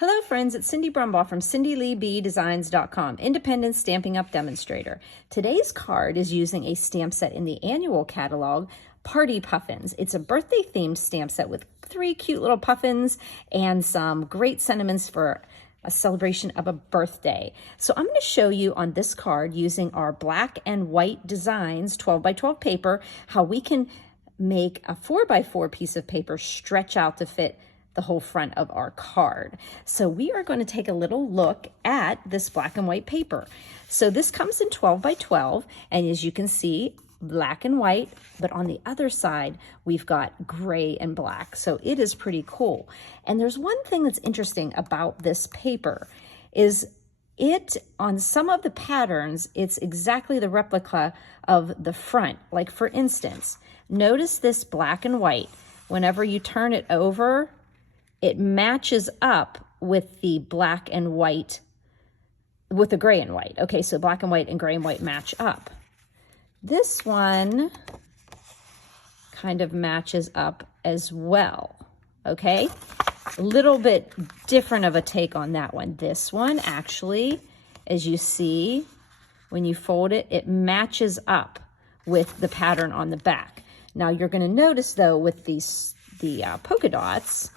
Hello friends, it's Cindy Brumbaugh from CindyLeeBDesigns.com, independent Stampin' Up! Demonstrator. Today's card is using a stamp set in the annual catalog, Party Puffins. It's a birthday themed stamp set with 3 cute little puffins and some great sentiments for a celebration of a birthday. So I'm going to show you on this card using our black and white designs, 12 by 12 paper, how we can make a 4 by 4 piece of paper stretch out to fit the whole front of our card. So we are going to take a little look at this black and white paper. So this comes in 12 by 12, and as you can see, black and white, but on the other side, we've got gray and black. So it is pretty cool. And there's one thing that's interesting about this paper is on some of the patterns, it's exactly the replica of the front. Like for instance, notice this black and white. Whenever you turn it over, it matches up with the black and white, with the gray and white. Okay, so black and white and gray and white match up. This one kind of matches up as well, okay? A little bit different of a take on that one. This one actually, as you see, when you fold it, it matches up with the pattern on the back. Now you're gonna notice though with the polka dots,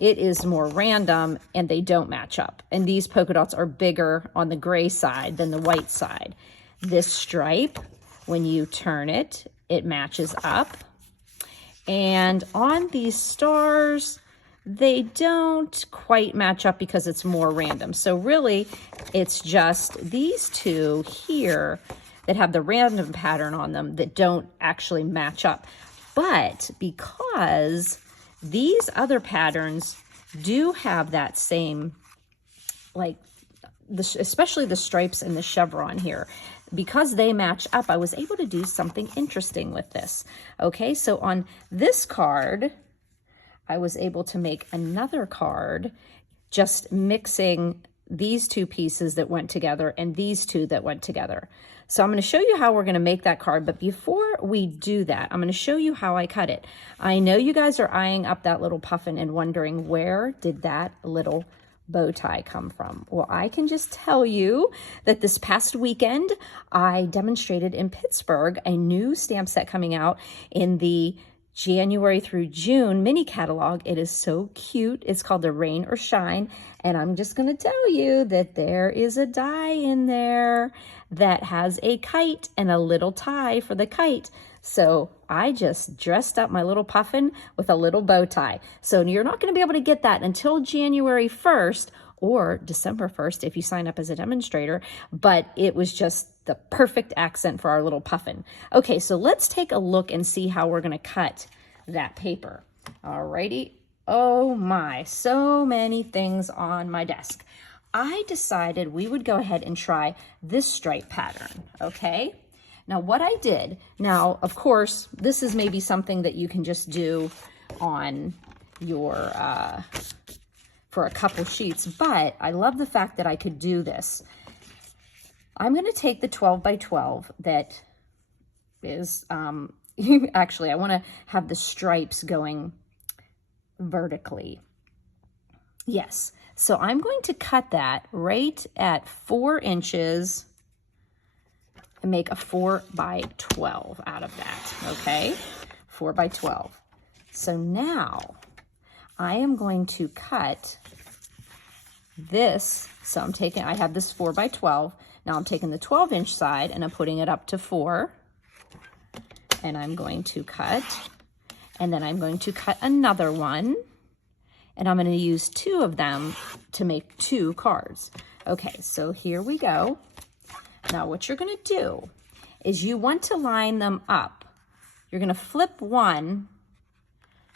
it is more random and they don't match up. And these polka dots are bigger on the gray side than the white side. This stripe, when you turn it, it matches up. And on these stars, they don't quite match up because it's more random. So really, it's just these two here that have the random pattern on them that don't actually match up. But because these other patterns do have that same, like, especially the stripes and the chevron here, because they match up, I was able to do something interesting with this. Okay, so on this card, I was able to make another card just mixing these two pieces that went together and these two that went together. So I'm going to show you how we're going to make that card, but before we do that, I'm going to show you how I cut it. I know you guys are eyeing up that little puffin and wondering, where did that little bow tie come from? Well, I can just tell you that this past weekend, I demonstrated in Pittsburgh a new stamp set coming out in the January through June mini catalog. It is so cute. It's called the Rain or Shine. And I'm just going to tell you that there is a die in there that has a kite and a little tie for the kite. So I just dressed up my little puffin with a little bow tie. So you're not going to be able to get that until January 1st or December 1st if you sign up as a demonstrator, but it was just the perfect accent for our little puffin. Okay, so let's take a look and see how we're gonna cut that paper. Alrighty, oh my, so many things on my desk. I decided we would go ahead and try this stripe pattern, okay? Now what I did, now of course, this is maybe something that you can just do on your, for a couple sheets, but I love the fact that I could do this. I'm going to take the 12 by 12 that is, actually, I want to have the stripes going vertically. Yes, so I'm going to cut that right at 4 inches and make a 4 by 12 out of that, okay? 4 by 12. So now I am going to cut this. So I have this 4 by 12. Now I'm taking the 12-inch side and I'm putting it up to 4. And I'm going to cut. And then I'm going to cut another one. And I'm going to use 2 of them to make 2 cards. Okay, so here we go. Now what you're going to do is you want to line them up. You're going to flip one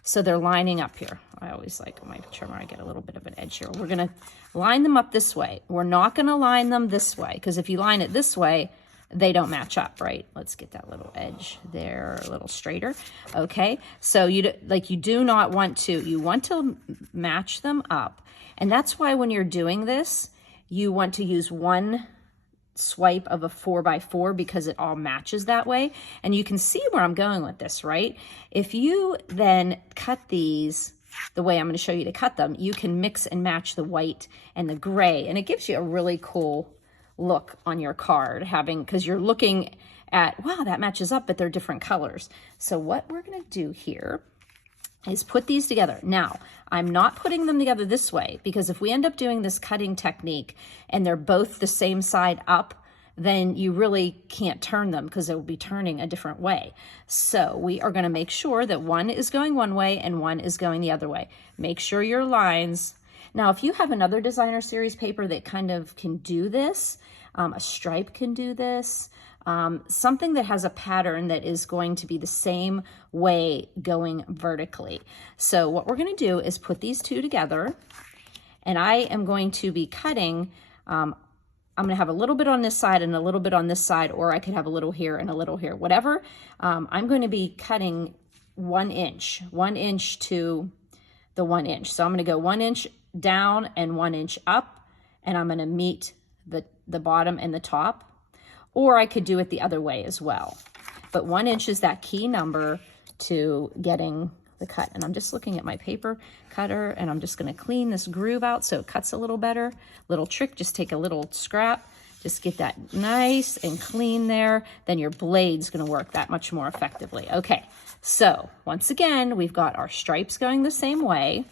so they're lining up here. I always like my trimmer, I get a little bit of an edge here. We're gonna line them up this way. We're not gonna line them this way, because if you line it this way, they don't match up, right? Let's get that little edge there a little straighter. Okay, so you do not want to, you want to match them up. And that's why when you're doing this, you want to use one swipe of a 4 by 4 because it all matches that way. And you can see where I'm going with this, right? If you then cut these the way I'm going to show you to cut them, you can mix and match the white and the gray, and it gives you a really cool look on your card, because you're looking at, wow, that matches up, but they're different colors. So what we're going to do here is put these together. Now, I'm not putting them together this way, because if we end up doing this cutting technique and they're both the same side up, then you really can't turn them because it will be turning a different way. So we are going to make sure that one is going one way and one is going the other way. Make sure your lines. Now, if you have another designer series paper that kind of can do this, a stripe can do this, something that has a pattern that is going to be the same way going vertically. So what we're going to do is put these two together, and I am going to be cutting, I'm going to have a little bit on this side and a little bit on this side, or I could have a little here and a little here, whatever. I'm going to be cutting 1 inch to the 1 inch. So I'm going to go 1 inch down and 1 inch up, and I'm going to meet the bottom and the top. Or I could do it the other way as well. But 1 inch is that key number to getting the cut. And I'm just looking at my paper cutter, and I'm just going to clean this groove out so it cuts a little better. Little trick, just take a little scrap, just get that nice and clean there. Then your blade's going to work that much more effectively. Okay, so once again, we've got our stripes going the same way.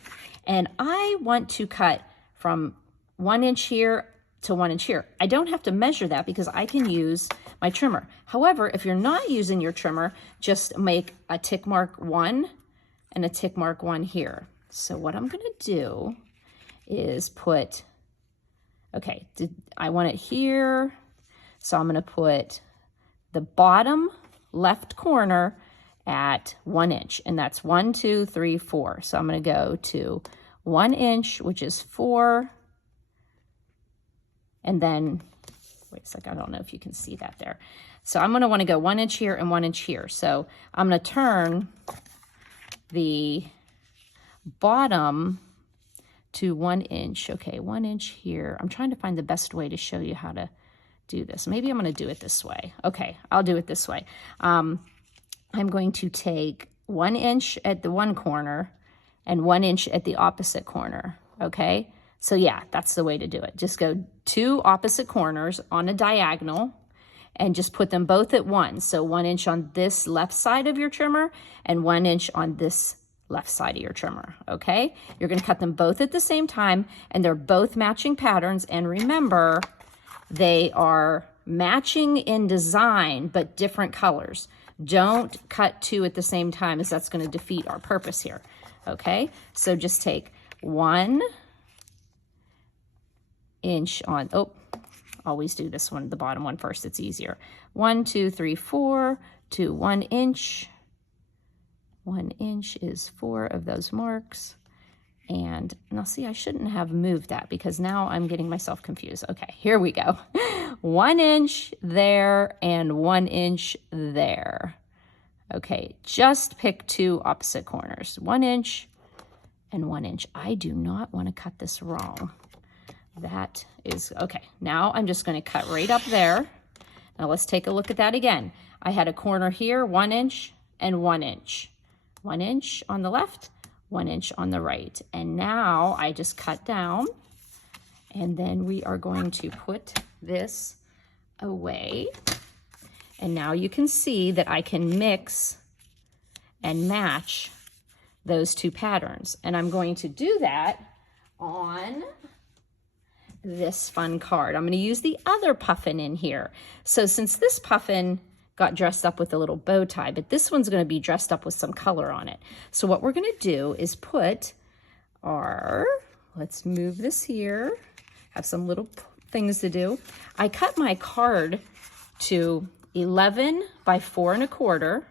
And I want to cut from 1 inch here to 1 inch here. I don't have to measure that because I can use my trimmer. However, if you're not using your trimmer, just make a tick mark 1 and a tick mark 1 here. So what I'm going to do is put, okay, I want it here. So I'm going to put the bottom left corner at 1 inch, and that's 1, 2, 3, 4. So I'm going to go to 1 inch, which is 4. And then, wait a second, I don't know if you can see that there. So I'm going to want to go 1 inch here and 1 inch here. So I'm going to turn the bottom to 1 inch. Okay, 1 inch here. I'm trying to find the best way to show you how to do this. Maybe I'm going to do it this way. Okay, I'll do it this way. I'm going to take 1 inch at the one corner and 1 inch at the opposite corner. Okay. So yeah, that's the way to do it. Just go 2 opposite corners on a diagonal and just put them both at 1. So 1 inch on this left side of your trimmer and 1 inch on this left side of your trimmer, okay? You're gonna cut them both at the same time, and they're both matching patterns. And remember, they are matching in design, but different colors. Don't cut 2 at the same time, as that's gonna defeat our purpose here, okay? So just take 1 inch on, always do this one, the bottom one first, it's easier. 1, 2, 3, 4 to 1 inch. 1 inch is 4 of those marks. And now see, I shouldn't have moved that because now I'm getting myself confused. Okay, here we go. 1 inch there and 1 inch there. Okay, just pick 2 opposite corners, 1 inch and 1 inch. I do not want to cut this wrong. That is, okay, now I'm just going to cut right up there. Now let's take a look at that again. I had a corner here, 1 inch and 1 inch. 1 inch on the left, 1 inch on the right. And now I just cut down, and then we are going to put this away. And now you can see that I can mix and match those 2 patterns. And I'm going to do that on this fun card. I'm going to use the other puffin in here. So since this puffin got dressed up with a little bow tie, but this one's going to be dressed up with some color on it. So what we're going to do is put our, let's move this here, have some little things to do. I cut my card to 11 by 4 1/4,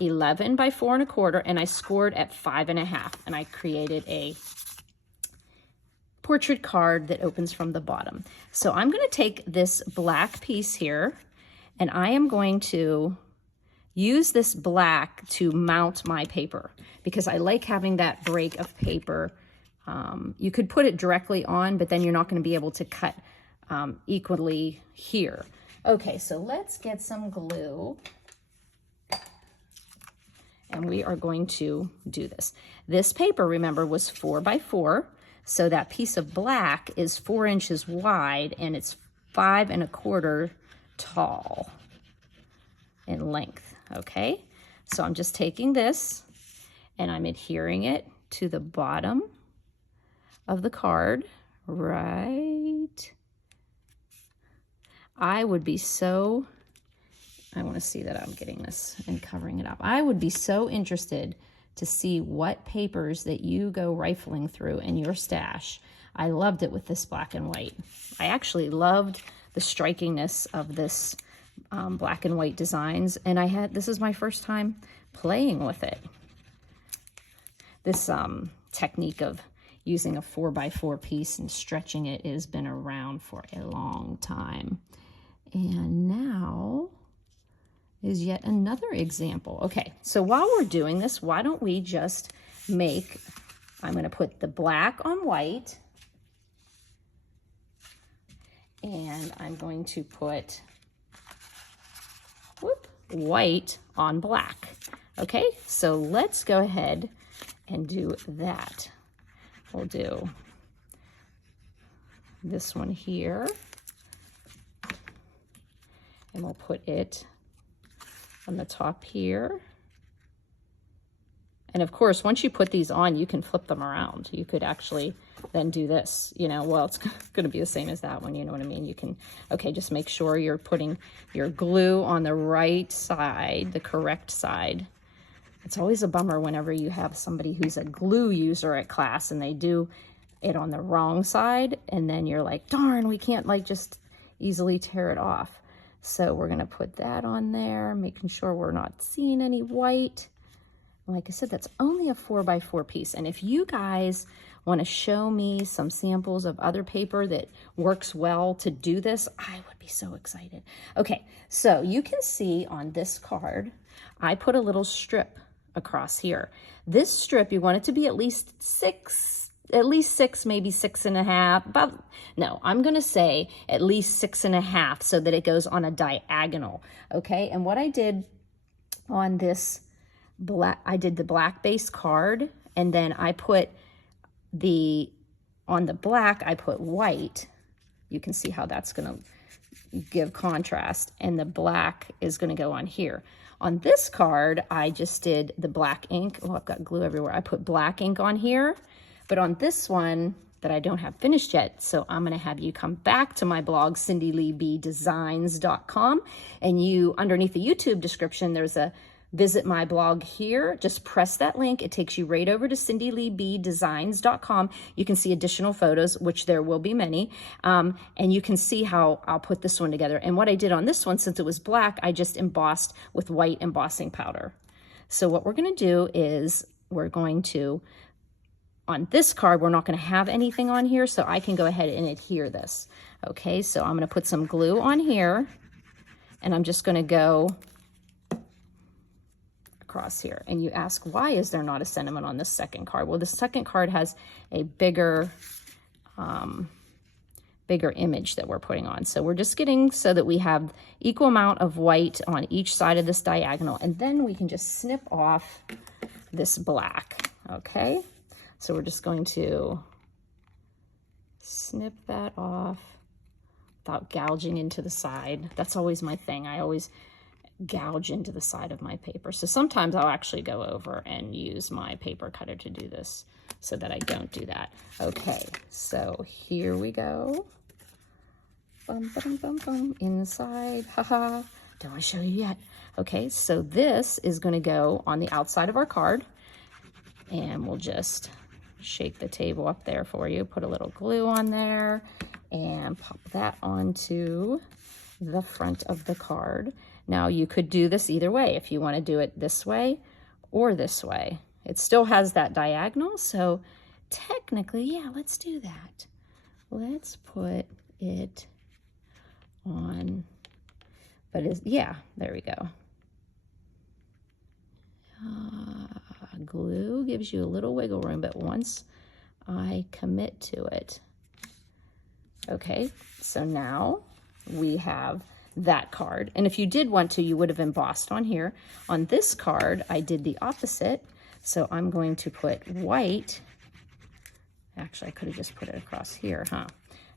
11 by 4 1/4, and I scored at 5 1/2, and I created a portrait card that opens from the bottom. So I'm going to take this black piece here, and I am going to use this black to mount my paper because I like having that break of paper. You could put it directly on, but then you're not going to be able to cut equally here. Okay, so let's get some glue. and we are going to do this. This paper, remember, was 4 by 4, so that piece of black is 4 inches wide and it's 5 1/4 tall in length, okay? So I'm just taking this and I'm adhering it to the bottom of the card, right? I want to see that I'm getting this and covering it up. I would be so interested to see what papers that you go rifling through in your stash. I loved it with this black and white. I actually loved the strikingness of this black and white designs, and this is my first time playing with it. This technique of using a 4 by 4 piece and stretching it has been around for a long time. And now is yet another example. Okay, so while we're doing this, why don't we just I'm going to put the black on white, and I'm going to put white on black. Okay, so let's go ahead and do that. We'll do this one here, and we'll put it on the top here. And of course, once you put these on, you can flip them around. You could actually then do this, you know, well, it's going to be the same as that one, you know what I mean? You can, okay, just make sure you're putting your glue on the right side, the correct side. It's always a bummer whenever you have somebody who's a glue user at class and they do it on the wrong side, and then you're like, darn, we can't like just easily tear it off. So we're going to put that on there, making sure we're not seeing any white. Like I said, that's only a 4 by 4 piece. And if you guys want to show me some samples of other paper that works well to do this, I would be so excited. Okay, so you can see on this card, I put a little strip across here. This strip, you want it to be at least 6, maybe 6.5, but no, I'm going to say at least 6.5 so that it goes on a diagonal. Okay, and what I did on this I did the black base card, and then I put on the black, I put white. You can see how that's going to give contrast, and the black is going to go on here. On this card, I just did the black ink. Oh, I've got glue everywhere. I put black ink on here, but on this one that I don't have finished yet, so I'm going to have you come back to my blog, cindyleebdesigns.com, and underneath the YouTube description, there's a visit my blog here. Just press that link. It takes you right over to cindyleebdesigns.com. You can see additional photos, which there will be many, and you can see how I'll put this one together. And what I did on this one, since it was black, I just embossed with white embossing powder. So what we're going to do is on this card, we're not going to have anything on here, so I can go ahead and adhere this. Okay, so I'm going to put some glue on here, and I'm just going to go across here. And you ask, why is there not a sentiment on this second card? Well, the second card has a bigger image that we're putting on. So we're just getting so that we have equal amount of white on each side of this diagonal, and then we can just snip off this black. Okay, so we're just going to snip that off without gouging into the side. That's always my thing. I always gouge into the side of my paper. So sometimes I'll actually go over and use my paper cutter to do this so that I don't do that. Okay, so here we go. Bum, bum, bum, bum, inside, haha. Don't want to show you yet. Okay, so this is going to go on the outside of our card, and we'll just shake the table up there for you, put a little glue on there, and pop that onto the front of the card. Now you could do this either way if you want to do it this way or this way. It still has that diagonal, so technically, yeah, let's do that. Let's put it on, yeah, there we go. Glue gives you a little wiggle room, but once I commit to it. Okay, so now we have that card. And if you did want to, you would have embossed on here. On this card, I did the opposite. So I'm going to put white. Actually, I could have just put it across here, huh?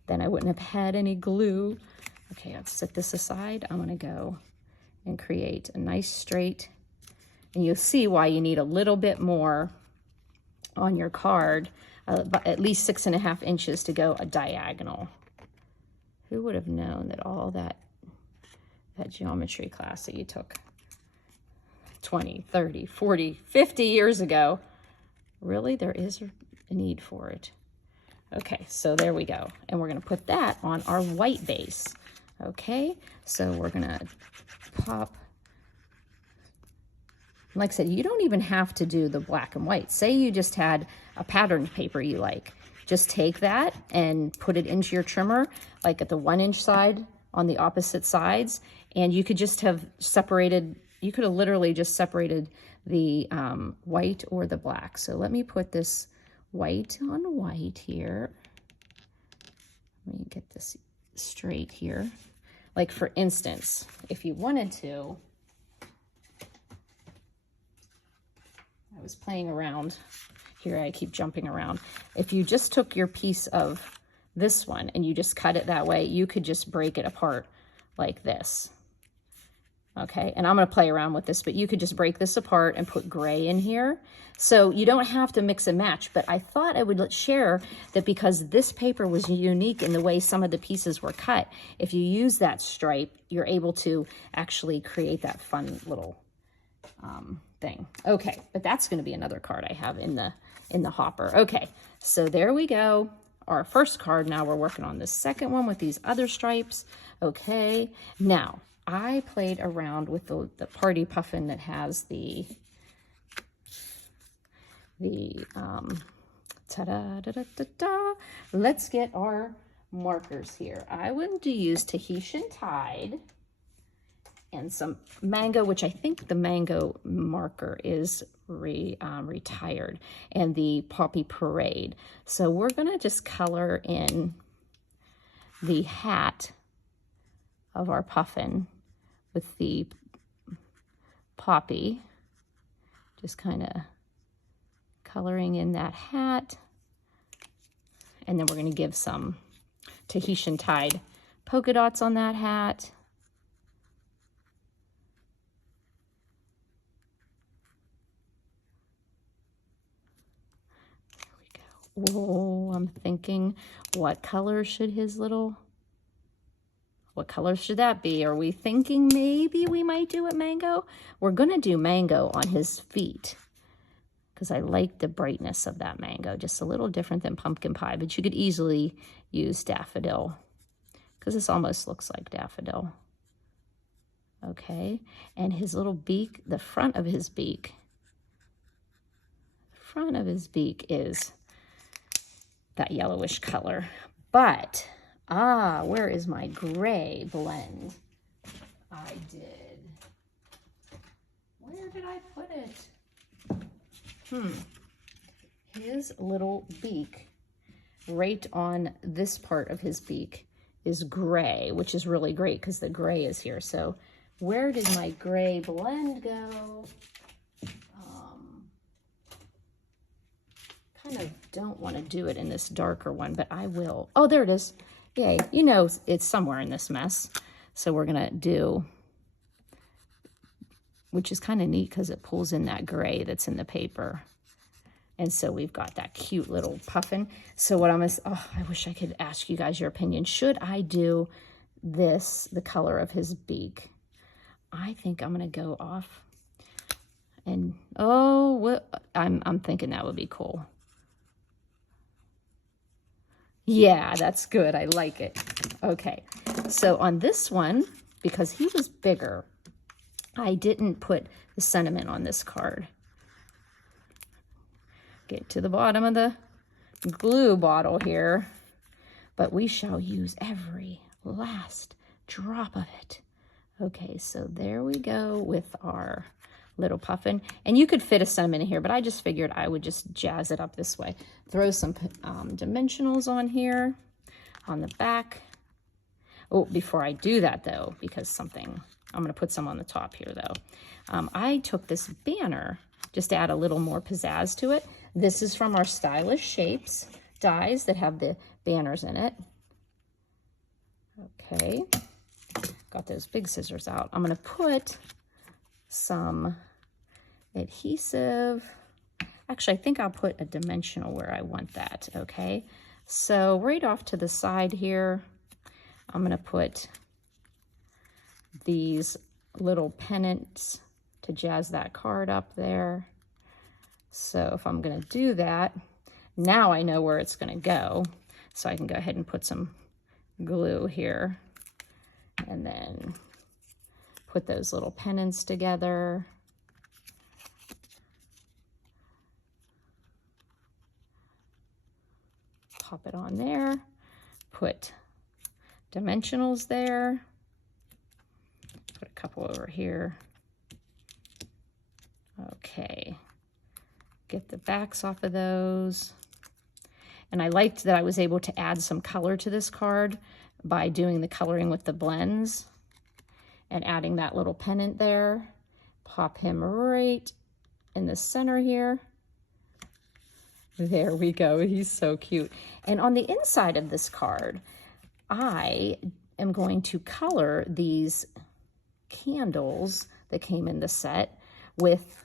Then I wouldn't have had any glue. Okay, let's set this aside. I'm gonna go and create a nice straight, and you'll see why you need a little bit more on your card, at least 6.5 inches to go a diagonal. Who would have known that all that geometry class that you took 20, 30, 40, 50 years ago, really there is a need for it. Okay, so there we go. And we're gonna put that on our white base. Okay, so we're gonna pop, like I said, you don't even have to do the black and white. Say you just had a patterned paper you like. Just take that and put it into your trimmer, like at the 1-inch side on the opposite sides, and you could just have separated, you could have literally just separated the white or the black. So let me put this white on white here. Let me get this straight here. Like for instance, if you wanted to, I was playing around here, I keep jumping around. If you just took your piece of this one and you just cut it that way, you could just break it apart like this. Okay, and I'm gonna play around with this, but you could just break this apart and put gray in here. So you don't have to mix and match, but I thought I would share that because this paper was unique in the way some of the pieces were cut. If you use that stripe, you're able to actually create that fun little thing. Okay, but that's gonna be another card I have in the hopper. Okay, so there we go. Our first card. Now we're working on the second one with these other stripes. Okay, now I played around with the party puffin that has the ta-da-da-da-da-da. Let's get our markers here. I want to use Tahitian Tide and some mango, which I think the mango marker is retired, and the Poppy Parade. So we're gonna just color in the hat of our puffin with the poppy, just kind of coloring in that hat. And then we're going to give some Tahitian Tide polka dots on that hat. There we go. Oh, I'm thinking, what color should what color should that be? Are we thinking maybe we might do it mango? We're gonna do mango on his feet because I like the brightness of that mango, just a little different than pumpkin pie, but you could easily use daffodil because this almost looks like daffodil. Okay, and his little beak, the front of his beak is that yellowish color, but where is my gray blend? Where did I put it? His little beak, right on this part of his beak, is gray, which is really great because the gray is here. So where did my gray blend go? Kind of don't want to do it in this darker one, but I will. Oh, there it is. Yay, you know it's somewhere in this mess. So we're gonna do, which is kind of neat because it pulls in that gray that's in the paper. And so we've got that cute little puffin. So what I wish I could ask you guys your opinion. Should I do this, the color of his beak? I think I'm gonna go off and, I'm thinking that would be cool. Yeah, that's good. I like it. Okay, so on this one, because he was bigger, I didn't put the sentiment on this card. Get to the bottom of the glue bottle here, but we shall use every last drop of it. Okay, so there we go with our little puffin. And you could fit a sentiment in here, but I just figured I would just jazz it up this way. Throw some dimensionals on here, on the back. Oh, before I do that though, because I'm going to put some on the top here though. I took this banner just to add a little more pizzazz to it. This is from our Stylish Shapes dies that have the banners in it. Okay, got those big scissors out. I'm going to put some adhesive. Actually, I think I'll put a dimensional where I want that, okay? So right off to the side here, I'm going to put these little pennants to jazz that card up there. So if I'm going to do that, now I know where it's going to go. So I can go ahead and put some glue here and then put those little pennants together. Pop it on there, put dimensionals there, put a couple over here. Okay, get the backs off of those. And I liked that I was able to add some color to this card by doing the coloring with the blends and adding that little pennant there. Pop him right in the center here. There we go. He's so cute. And on the inside of this card, I am going to color these candles that came in the set with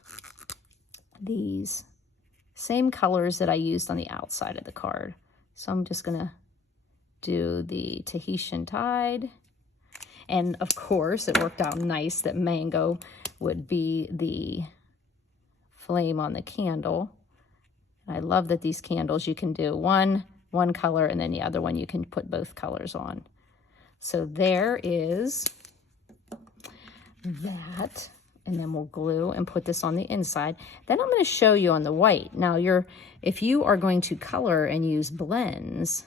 these same colors that I used on the outside of the card. So I'm just going to do the Tahitian Tide. And of course, it worked out nice that mango would be the flame on the candle. I love that these candles, you can do one color and then the other one you can put both colors on. So there is that, and then we'll glue and put this on the inside. Then I'm going to show you on the white. Now if you are going to color and use blends,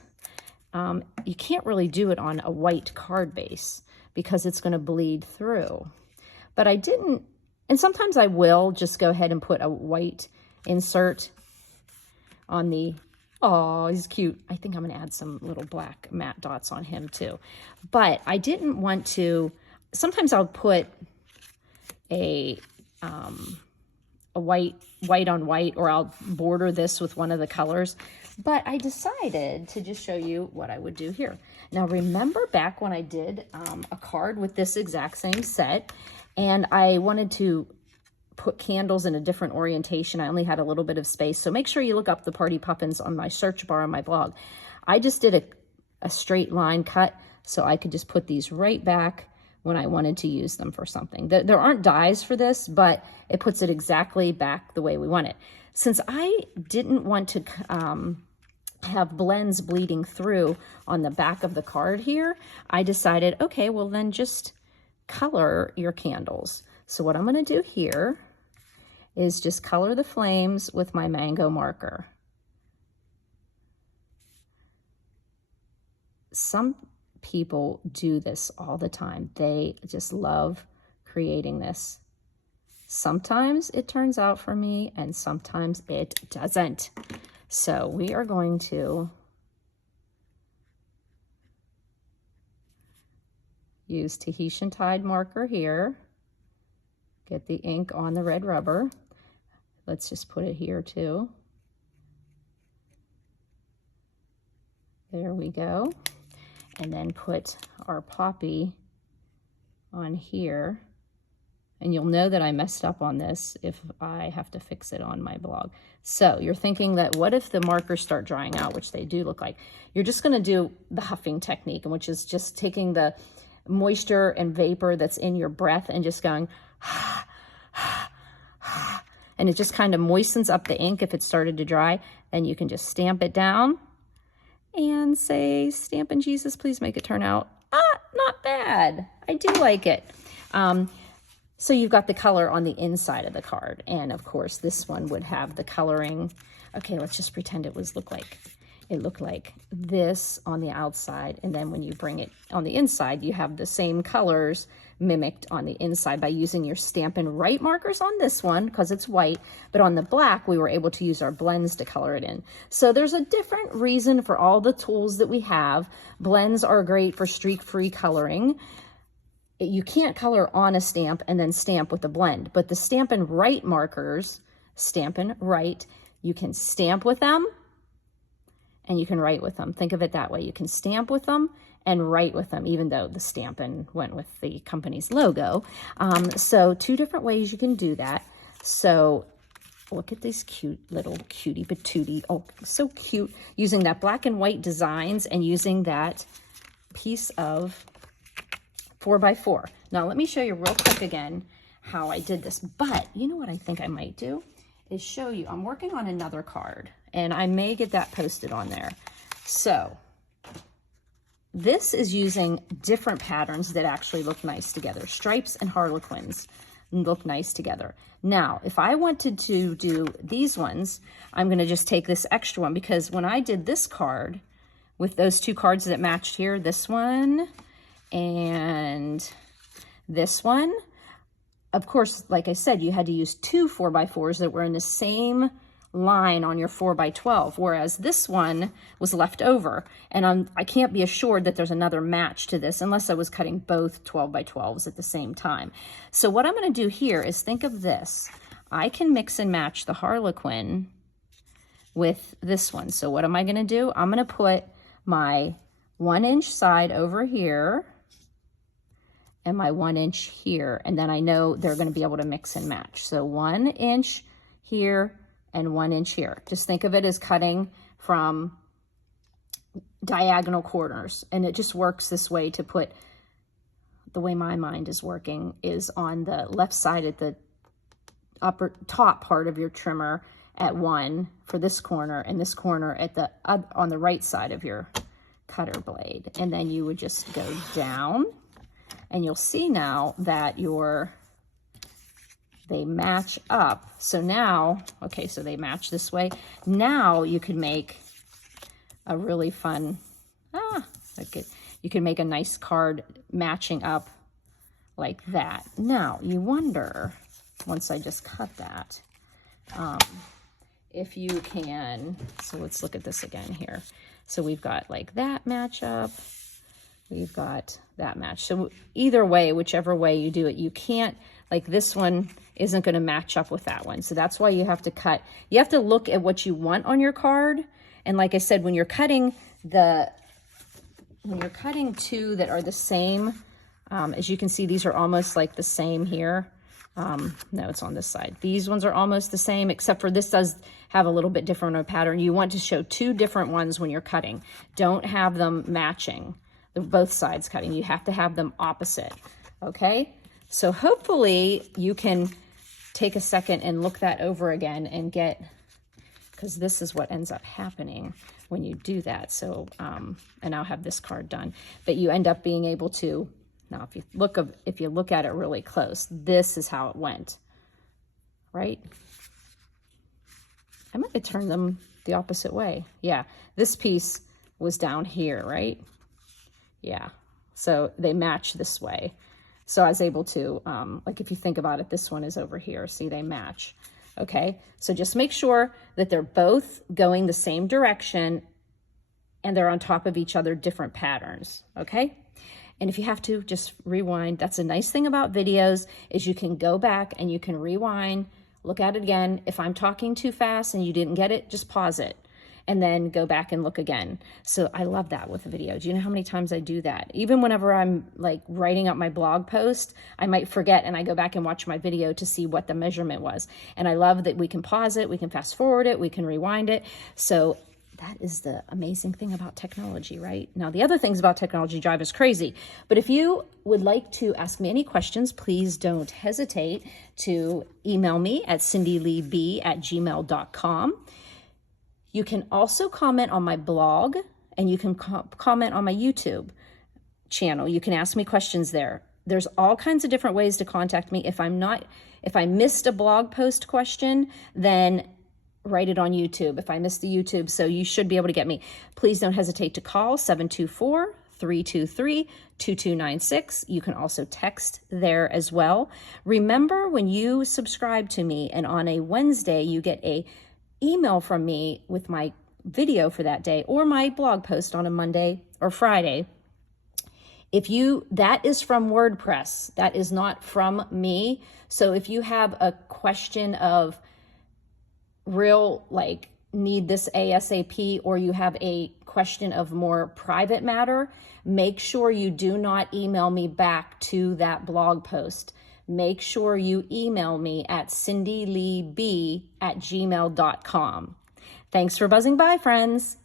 you can't really do it on a white card base because it's going to bleed through. But I didn't, and sometimes I will just go ahead and put a white insert on the, oh, he's cute. I think I'm going to add some little black matte dots on him too. But I didn't want to, sometimes I'll put a white on white, or I'll border this with one of the colors. But I decided to just show you what I would do here. Now remember back when I did a card with this exact same set, and I wanted to put candles in a different orientation. I only had a little bit of space. So make sure you look up the Party Puffins on my search bar on my blog. I just did a straight line cut so I could just put these right back when I wanted to use them for something. There aren't dies for this, but it puts it exactly back the way we want it. Since I didn't want to have blends bleeding through on the back of the card here, I decided, okay, well then just color your candles. So what I'm going to do here is just color the flames with my mango marker. Some people do this all the time. They just love creating this. Sometimes it turns out for me and sometimes it doesn't. So we are going to use Tahitian Tide marker here. Get the ink on the red rubber. Let's just put it here too. There we go. And then put our poppy on here. And you'll know that I messed up on this if I have to fix it on my blog. So you're thinking that what if the markers start drying out, which they do look like. You're just going to do the huffing technique, which is just taking the moisture and vapor that's in your breath and just going and it just kind of moistens up the ink. If it started to dry, then you can just stamp it down and say, Stampin' Jesus, please make it turn out not bad. I do like it. So you've got the color on the inside of the card, and of course this one would have the coloring. Okay, let's just pretend it look like it look like this on the outside, and then when you bring it on the inside, you have the same colors mimicked on the inside by using your Stampin' Right markers on this one because it's white, but on the black we were able to use our blends to color it in. So there's a different reason for all the tools that we have. Blends are great for streak-free coloring. You can't color on a stamp and then stamp with a blend, but the Stampin' Right markers, Stampin' Right, you can stamp with them and you can write with them. Think of it that way. You can stamp with them and write with them, even though the Stampin' went with the company's logo. So 2 different ways you can do that. So look at these cute little cutie patootie. Oh, so cute. Using that black and white designs and using that piece of 4x4. Now let me show you real quick again how I did this. But you know what I think I might do is show you. I'm working on another card and I may get that posted on there. So this is using different patterns that actually look nice together. Stripes and harlequins look nice together. Now, if I wanted to do these ones, I'm going to just take this extra one because when I did this card with those 2 cards that matched here, this one and this one, of course, like I said, you had to use 2 4x4s that were in the same line on your 4x12, whereas this one was left over, and I can't be assured that there's another match to this unless I was cutting both 12x12s at the same time. So what I'm going to do here is think of this. I can mix and match the harlequin with this one. So what am I going to do? I'm going to put my 1-inch side over here and my 1-inch here, and then I know they're going to be able to mix and match. So 1 inch here and 1 inch here. Just think of it as cutting from diagonal corners, and it just works this way to put, the way my mind is working is on the left side at the upper top part of your trimmer at 1 for this corner, and this corner at the on the right side of your cutter blade. And then you would just go down, and you'll see now that they match up. So now, okay, so they match this way. Now you can make a really fun, you can make a nice card matching up like that. Now you wonder, once I just cut that, if you can, so let's look at this again here. So we've got like that match up, we've got that match. So either way, whichever way you do it, you can't, like this one isn't going to match up with that one. So that's why you have to cut. You have to look at what you want on your card. And like I said, when you're cutting 2 that are the same, as you can see, these are almost like the same here. No, it's on this side. These ones are almost the same, except for this does have a little bit different of a pattern. You want to show 2 different ones when you're cutting. Don't have them matching, both sides cutting. You have to have them opposite, okay? So hopefully you can take a second and look that over again and get, because this is what ends up happening when you do that. So, and I'll have this card done, but you end up being able to, now if you look at it really close, this is how it went, right? I might have turned them the opposite way. Yeah, this piece was down here, right? Yeah, so they match this way. So I was able to, like if you think about it, this one is over here. See, they match. Okay, so just make sure that they're both going the same direction and they're on top of each other, different patterns. Okay, and if you have to, just rewind. That's a nice thing about videos is you can go back and you can rewind, look at it again. If I'm talking too fast and you didn't get it, just pause it and then go back and look again. So I love that with a video. Do you know how many times I do that? Even whenever I'm like writing up my blog post, I might forget and I go back and watch my video to see what the measurement was. And I love that we can pause it, we can fast forward it, we can rewind it. So that is the amazing thing about technology, right? Now, the other things about technology drive us crazy. But if you would like to ask me any questions, please don't hesitate to email me at cindyleeb@gmail.com. You can also comment on my blog, and you can comment on my YouTube channel. You can ask me questions there. There's all kinds of different ways to contact me. If I missed a blog post question, then write it on YouTube if I miss the YouTube. So you should be able to get me. Please don't hesitate to call 724-323-2296. You can also text there as well. Remember, when you subscribe to me and on a Wednesday you get a email from me with my video for that day or my blog post on a Monday or Friday, that is from WordPress. That is not from me. So if you have a question of real, like, need this ASAP, or you have a question of more private matter, make sure you do not email me back to that blog post. Make sure you email me at cindyleeb@gmail.com. Thanks for buzzing by, friends.